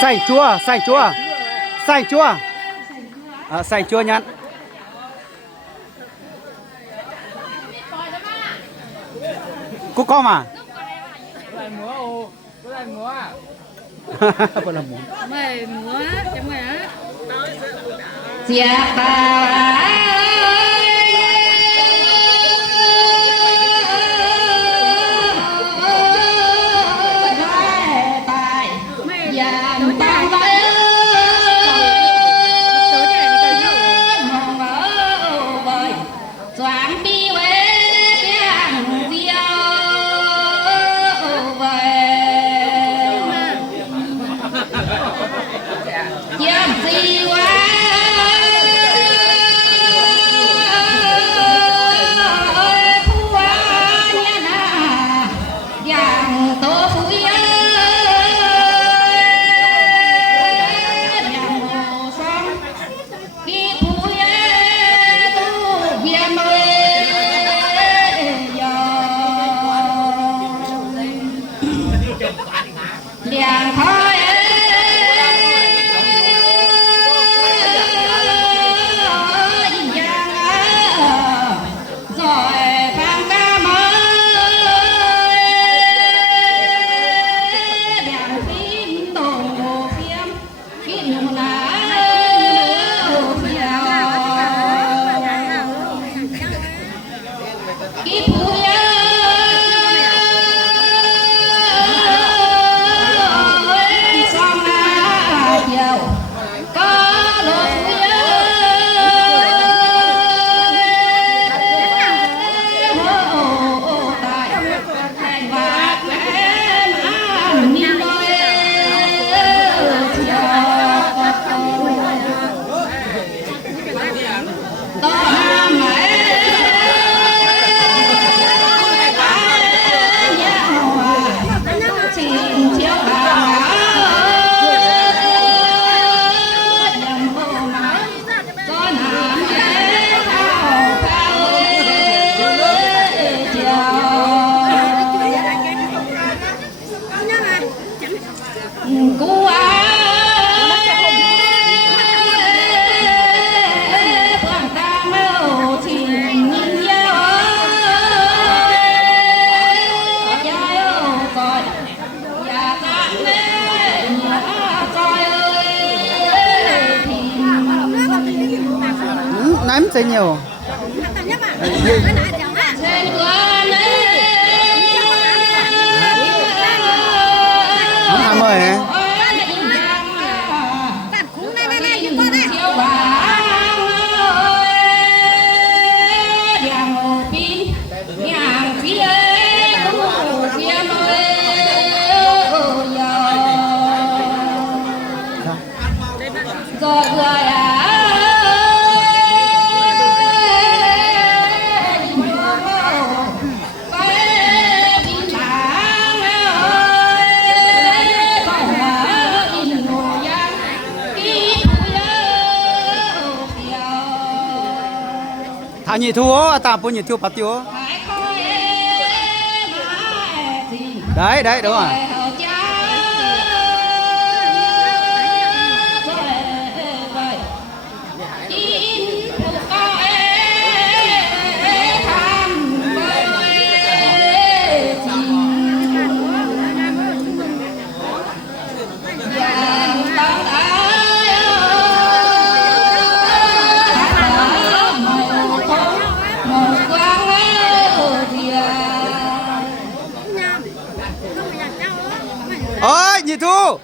ใส่จั่วใส่จั่วใส่จั่วใส่จั่วยัดกูก็มา来摸哦，不来摸啊！不能摸。ไม่หมูจังไงฮะ เสียตาNém sẽ nhiều. Không ham mời hả? Thả nhị thu á, ta bún nhị thu bắt tiêu. Đấy, đấy, đúng rồi. Ôi, nhị thu